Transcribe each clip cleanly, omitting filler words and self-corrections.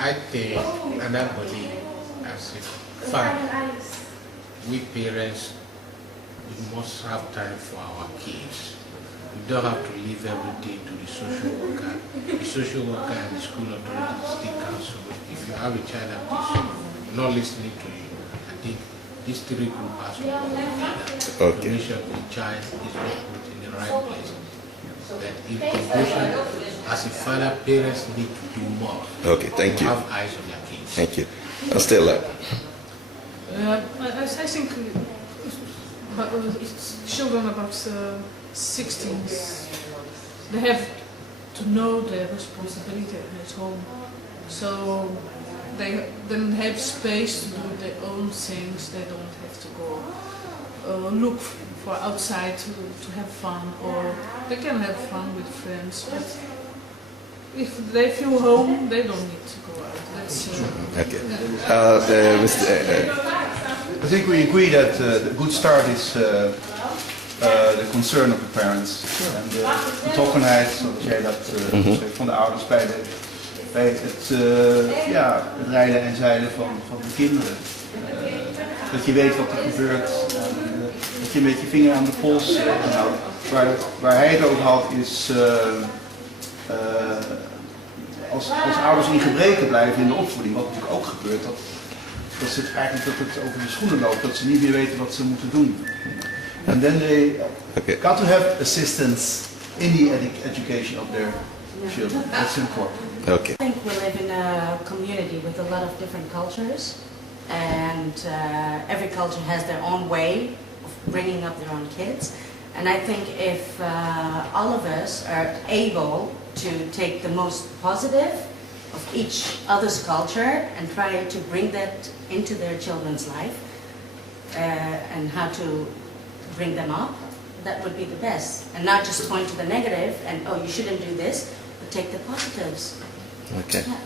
I think, and I believe, as a father, we parents, we must have time for our kids. We don't have to leave everything to the social worker. The social worker and the school authorities, the state council. If you have a child that is not listening to you, I think these three groups has to work together to make sure the child is not put in the right place. That in conclusion, as a father, parents need to do more. Okay, thank you. Have eyes on their kids. Thank you. Stella. I think children about 16, they have to know their responsibility at home. So they then have space to do their own things. They don't have to go look for outside to have fun, or they can have fun with friends. But if they feel home, they don't need to go out. That's Okay. I think we agree that the good start is de concern op de parents en de betrokkenheid, zoals jij dat zegt, van de ouders bij het rijden en zeilen van de kinderen. Dat je weet wat er gebeurt, dat je met je vinger aan de pols houdt. Waar hij het over had is, als ouders in gebreken blijven in de opvoeding, wat natuurlijk ook gebeurt, dat het eigenlijk dat het over de schoenen loopt, dat ze niet meer weten wat ze moeten doen. And then they got to have assistance in the education of their children. That's important. Okay. I think we live in a community with a lot of different cultures, and every culture has their own way of bringing up their own kids. And I think if all of us are able to take the most positive of each other's culture and try to bring that into their children's life and how to bring them up, that would be the best. And not just point to the negative and, oh, you shouldn't do this, but take the positives. Okay. Yeah.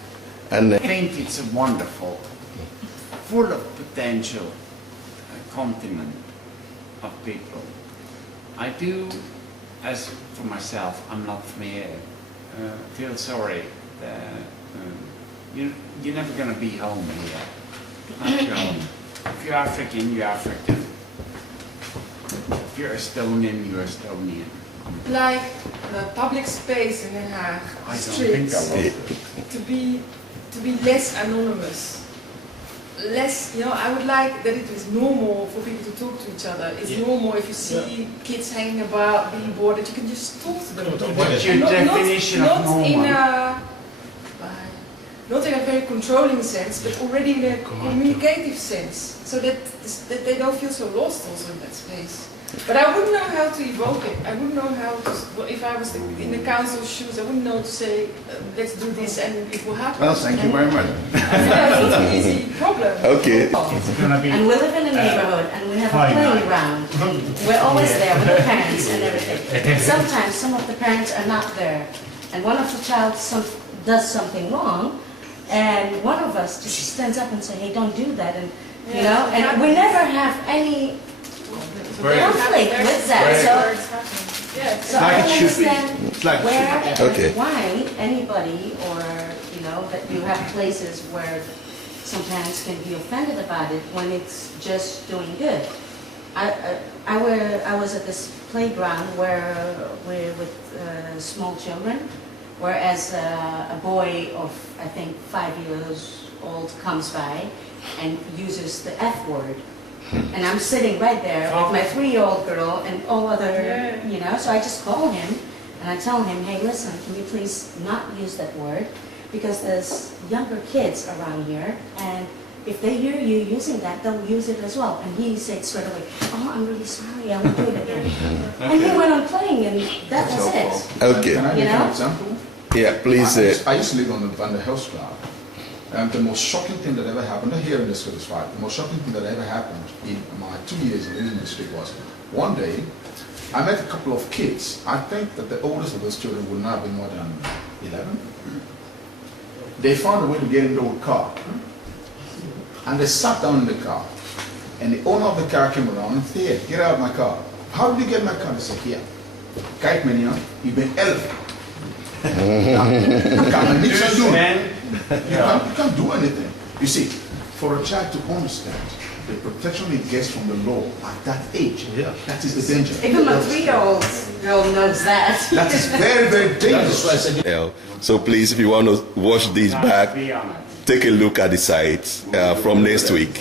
And I think it's a wonderful, full of potential continent of people. I do, as for myself, I'm not familiar, feel sorry that you're never going to be home here. Not your home. If you're African, you're African. If you're Estonian, you're Estonian. Like public space in The Hague, I don't streets, think I to be less anonymous. Less, I would like that it is normal for people to talk to each other. It's normal if you see kids hanging about, being bored, that you can just talk to them. What's your definition of normal? Not in a very controlling sense, but already in a communicative sense, so that they don't feel so lost also in that space. But I wouldn't know how to evoke it. I wouldn't know how to, if I was in the council's shoes, I wouldn't know to say, let's do this and it will happen. Well, thank you very much. That's not an easy problem. okay. And we live in a neighborhood and we have a playground. We're always there with the parents and everything. Sometimes some of the parents are not there, and one of the child does something wrong, and one of us just stands up and say, hey, don't do that, and and we never have any conflict with that. So like I it should be. understand It's like it where should be. and why anybody, or that you have places where some parents can be offended about it when it's just doing good. I was at this playground where we're with small children, whereas a boy of I think 5 years old comes by and uses the F word. And I'm sitting right there with my 3-year-old girl and all other, so I just call him and I tell him, hey, listen, can you please not use that word? Because there's younger kids around here, and if they hear you using that, they'll use it as well. And he said straight away, oh, I'm really sorry, I won't do it again. And he went on playing, and that was it. Okay. Can I give you an example? Yeah, please. I used to live on the Van der Helstraat. And the most shocking thing that ever happened, here in this is right, the most shocking thing that ever happened in my 2 years in the industry was, one day, I met a couple of kids. I think that the oldest of those children would not have been more than 11. They found a way to get into the car. And they sat down in the car. And the owner of the car came around and said, here, get out of my car. How did you get in my car? They said, here. Kijk meneer, je bent 11. Ik kan er niks aan doen. You can't do anything. You see, for a child to understand the protection he gets from the law at that age, that is the danger. Even my 3-year-old girl knows that. That is very, very dangerous. So please, if you want to watch this back, Be on it. take a look at the site from next week.